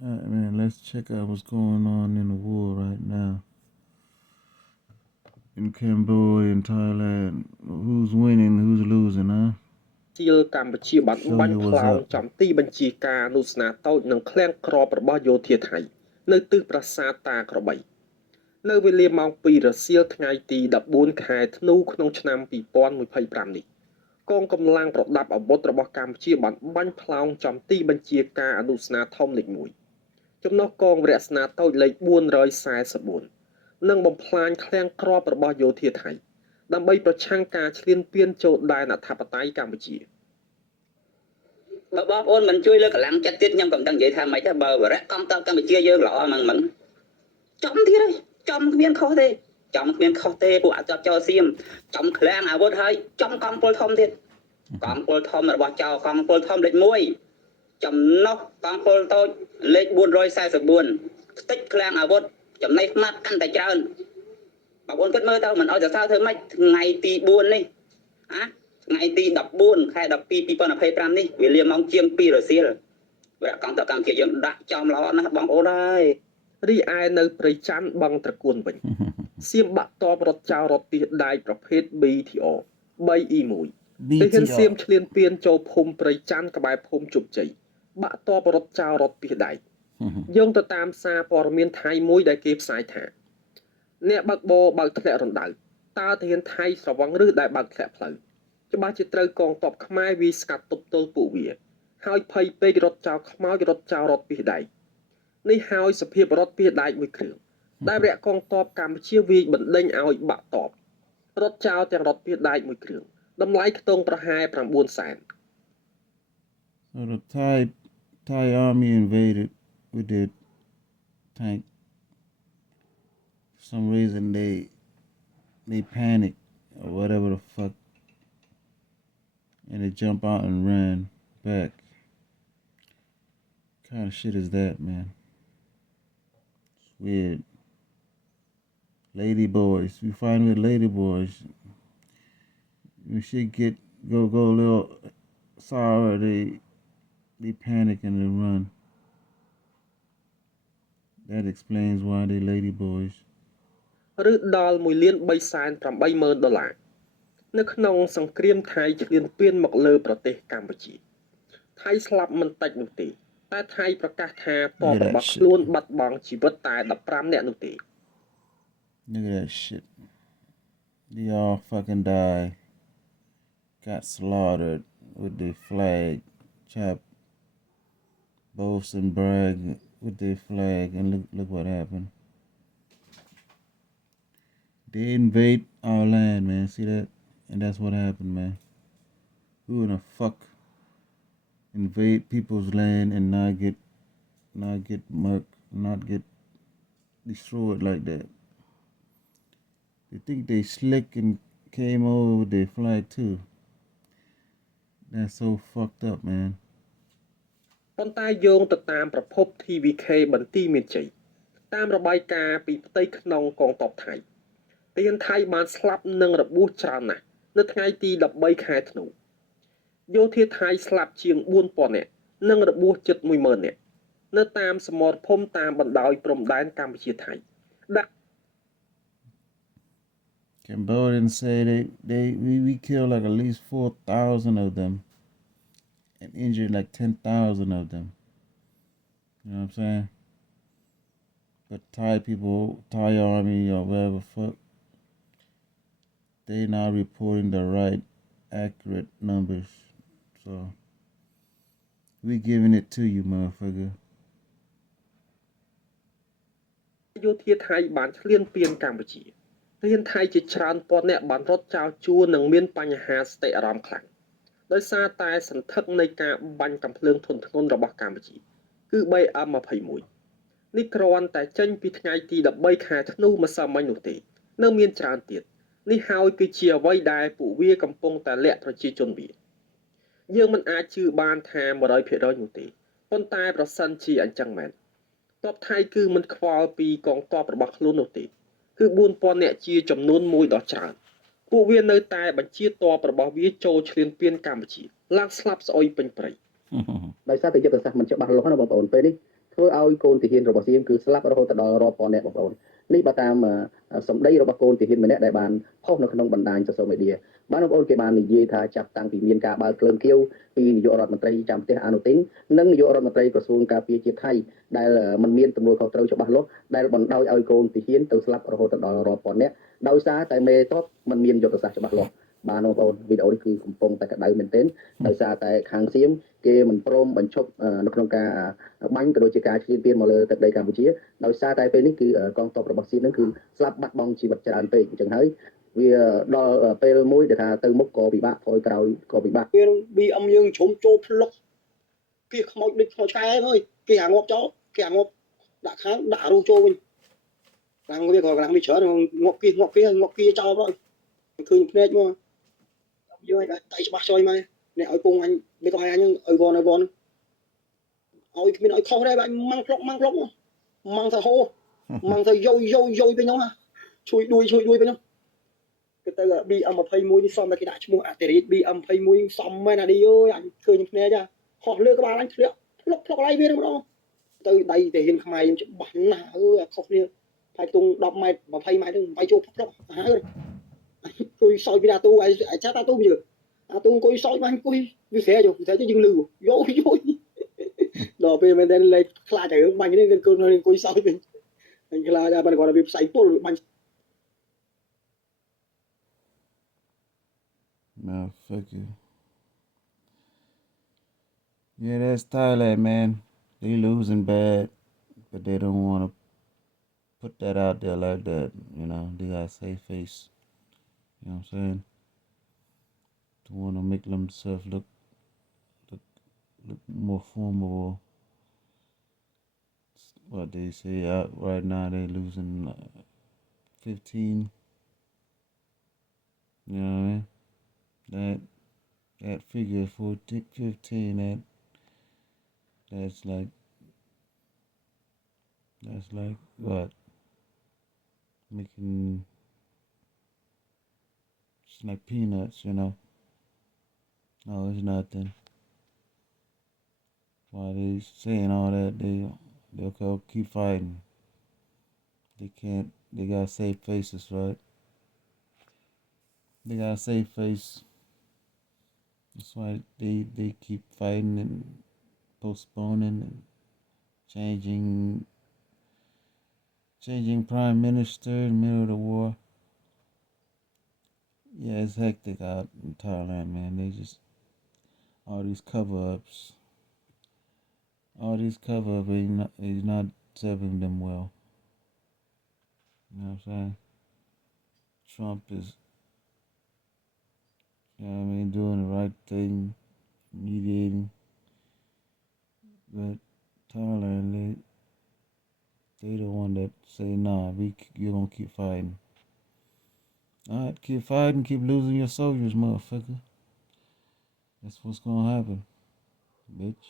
All right, man, let's check out what's going on in the war right now. In Cambodia and Thailand, who's winning, who's losing, huh? ជាកម្ពុជាបាន Show បាញ់ you ផ្ what's លោង up. ចំទីបញ្ជាការអនុស្នាតូចនិងឃ្លាំងក្របរបស់យោធាថៃនៅទិសប្រាសាទតាក្របីនៅវេលាម៉ោង2រសៀលថ្ងៃទី14ខែធ្នូក្នុងឆ្នាំ2025នេះកងកម្លាំងប្រដាប់អាវុធរបស់កម្ពុជាបានបាញ់ផ្លោងចំទីបញ្ជាការអនុស្នាធំលេខ1ចំណុះកងវរៈស្នាតូចលេខ444និងបំផ្លាញឃ្លាំងក្របរបស់យោធាថៃដើម្បីប្រឆាំងការឈ្លានពានចូលដែនអធិបតេយ្យកម្ពុជា បើបងប្អូនមិនជួយលើកកម្លាំងចិត្តទៀតខ្ញុំក៏មិនដឹងនិយាយថាម៉េចទេបើវរៈកងទ័ពកម្ពុជាយើងល្អមិនចំទៀតហើយចំគ្មានខុសទេចំគ្មានខុសទេពួកអត់ចោលសៀមចំឃ្លាំងអាវុធហើយចំកងពលធំទៀតកងពលធំរបស់ចៅកងពលធំលេខ1ចំណុះកងពលតូចលេខ444ខ្ទេចឃ្លាំងអាវុធចំណៃខ្មាត់កាន់តែច្រើនបងប្អូនគិតមើលទៅមិនអោយសរសើរធ្វើម៉េចថ្ងៃទី4នេះថ្ងៃទី14ខែ12 2025នេះវេលាម៉ោងជាង2រសៀលវរៈកងទ័ពកម្ពុជាយើងដាក់ចំល្អណាស់បងប្អូនហើយ រីឯនៅព្រៃច័ន្ទបឹងត្រកួនវិញសៀមបាក់តបរត់ចោលរថទាសដែកប្រភេទ BTR 3E1 ទាហានសៀមឈ្លានពានចូលភូមិព្រៃច័ន្ទក្បែរភូមិជោគជ័យបាក់តបរត់ចោលរថទាសដែកយោងទៅតាមសារព័ត៌មានថៃមួយដែលគេផ្សាយថាអ្នកបើកបរបើកធ្លាក់រណ្ដៅតើទាហានថៃស្រវឹងឬដែលបើកធ្លាក់ផ្លូវច្បាស់ជាត្រូវកងទ័ពខ្មែរវាយស្កាត់ទប់ទល់ពួកវាហើយភ័យពេករត់ចោលខ្មោចរត់ចោលរថទាសដែក នេះហើយសភាពរថពាសដែកមួយគ្រឿងដែលវរៈកងទ័ពកម្ពុជាវាយបណ្ដេញឲ្យបាក់តបរត់ចោលទាំងរថពាសដែកមួយគ្រឿងតម្លៃខ្ទង់ប្រហែល9សែន So the Thai army invaded with their tank. For some reason they panicked or whatever the fuck, and they jump out and ran back. What kind of shit is that, man? It's weird. Lady boys, we find with lady boys. When shit go a little sour, they panic and they run. That explains why they lady boys. ឬដល់1លាន3សែន8ម៉ឺនដុល្លារនៅក្នុងសង្គ្រាមថៃឈ្លានពានមកលើប្រទេសកម្ពុជាថៃស្លាប់មិនតិចនោះទេតែថៃប្រកាសថាទ័ពរបស់ខ្លួនបាត់បង់ជីវិតតែ15នាក់នោះទេ Look at that shit. They all fucking die. Got slaughtered with their flag. Chop boast and brag with their flag, and look what happened. They invade our land, man. See that? And that's what happened, man. Who in the fuck invade people's land and not get murked, not get destroyed like that? They think they slick and came over with their flag too. That's so fucked up, man. ប៉ុន្តែយោងទៅតាមប្រភព TVK បន្ទាយមានជ័យតាមរបាយការណ៍ពីផ្ទៃក្នុងកងទ័ពថៃទាហានថៃបានស្លាប់និងរបួសច្រើនណាស់នៅថ្ងៃទី13ខែធ្នូយោធាថៃស្លាប់ជាង 4000 នាក់និងរបួសជិត 10000 នាក់នៅតាមសមរភូមិតាមបណ្ដោយព្រំដែនកម្ពុជាថៃ Cambodians say we killed like at least 4,000 of them and injured like 10,000 of them. You know what I'm saying? But Thai people, Thai army or whatever fuck, they not reporting the right, accurate numbers. So we giving it to you, motherfucker. យោធាថៃបានឈ្លានពានកម្ពុជាទាហានថៃជាច្រើនពាន់នាក់បានរត់ចោលជួរនិងមានបញ្ហាសតិអារម្មណ៍ខ្លាំងដោយសារតែសន្ធឹកនៃការបាញ់កាំភ្លើងធុនធ្ងន់របស់កម្ពុជាគឺ 3M21 នេះគ្រាន់តែចេញពីថ្ងៃទី13ខែធ្នូម្សិលមិញនោះទេនៅមានច្រើនទៀតនេះហើយគឺជាអ្វីដែលពួកវាកំពុងតែលាក់ប្រជាជនវាយើងមិនអាចជឿបានថា 100% នោះទេប៉ុន្តែប្រសិនជាអញ្ចឹងមែនទ័ពថៃគឺមិនខ្វល់ពីកងទ័ពរបស់ខ្លួននោះទេគឺ 4000 នាក់ជាចំនួនមួយដ៏ច្រើនពួកវានៅតែបញ្ជាទ័ពរបស់វាចូលឈ្លានពានកម្ពុជាឡើងស្លាប់ស្អុយពេញព្រៃ ដោយសារតែយុទ្ធសាស្ត្រមិនច្បាស់លាស់ណាបងប្អូនពេលនេះ ធ្វើឲ្យកូនទាហានរបស់សៀមគឺស្លាប់រហូតដល់រាប់ពាន់នាក់បងប្អូននេះបើតាមសម្ដីរបស់កូនទាហានម្នាក់ដែលបានផុសនៅក្នុងបណ្ដាញ social media បានបងប្អូនគេបាននិយាយថាចាប់តាំងពីមានការបើកក្លឹមគៀវពីនាយករដ្ឋមន្ត្រីចាំផ្ទះអនុទិននិងនាយករដ្ឋមន្ត្រីក្រសួងការពារជាតិថៃដែលមិនមានទំនួលខុសត្រូវច្បាស់លាស់ដែលបណ្ដោយឲ្យកូនទាហានទៅស្លាប់រហូតដល់រាប់ពាន់នាក់ដោយសារតែមេតបមិនមានយុទ្ធសាស្ត្រច្បាស់លាស់បានបងប្អូនវីដេអូនេះគឺកំពុងតែក្តៅមែនទែនដោយសារតែខាងសៀមគេមិនព្រមបញ្ឈប់នៅក្នុងការបាញ់ក៏ដូចជាការឈ្លានពានមកលើទឹកដីកម្ពុជាដោយសារតែពេលនេះគឺកងទ័ពរបស់សៀមនឹងគឺស្លាប់បាត់បង់ជីវិតច្រើនពេកអញ្ចឹងហើយវាដល់ពេលមួយដែលថាទៅមុខក៏ពិបាកថយក្រោយក៏ពិបាកវា BM យើងជ្រុំចូលផ្លុកគេខ្មោចដូចខ្មោចឆ្កែហើយគេអាងាប់ចោលគេអាងាប់ដាក់ខាងដាក់រូចូលវិញខាងវាក៏ខាងវាច្រើនងាប់គេចោលហើយឃើញភ្នែកមកយើងឲ្យតែច្បាស់ចុយមកអ្នកឲ្យពងអញវាក៏ឲ្យអញឲ្យវ៉នឲ្យគ្មានឲ្យខុសដែរបាញ់ម៉ាំងផ្លុកម៉ាំងទៅហោម៉ាំងទៅយយពេញនោះជួយដួយពេញនោះគឺទៅ BM21 នេះសំតែគេដាក់ឈ្មោះអតិរិទ្ធ BM21 សំមែនអានេះអើយអញឃើញភ្នែកចាហោះលើក្បាលអញធ្លាក់ផ្លុកឲ្យវាម្ដងទៅដៃតែហ៊ានខ្មែរខ្ញុំច្បាស់ណាស់អើខុសគ្នាតែខ្ទង់10ម៉ែត្រ20ម៉ែត្រហ្នឹងវាយចូលផ្លុកហើយគួយសោយពីអាទូអាចាតាទូជឿអាទូគួយសោយបាញ់គួយវាស្រែយកយើងលឺយោដល់ពេលមែនតែលេខខ្លាចតែរឿងបាញ់នេះគឺគួយសោយវិញអញខ្លាចតែគាត់វាផ្សៃពុលបាញ់ Motherfucker. Yeah, that's Thailand, man. They losing bad, but they don't want to put that out there like that. You know, they got safe face. You know what I'm saying? To want to make themselves look more formidable. What they say out right now, they losing 15. You know what I mean? That figure 14, 15. That's like what? Making it's like peanuts, you know. No, it's nothing. While they saying all that, they'll go keep fighting. They can't. They got safe faces, right? They got a safe face. That's why they keep fighting and postponing and changing prime minister in the middle of the war. Yeah, it's hectic out in Thailand, man. They just all these cover-ups. All these cover-ups is not serving them well. You know what I'm saying? Trump is, you know what I mean, doing the right thing, mediating. But Thailand, they the one that say, nah, you're gonna keep fighting. Alright, keep fighting, keep losing your soldiers, motherfucker. That's what's gonna happen, bitch.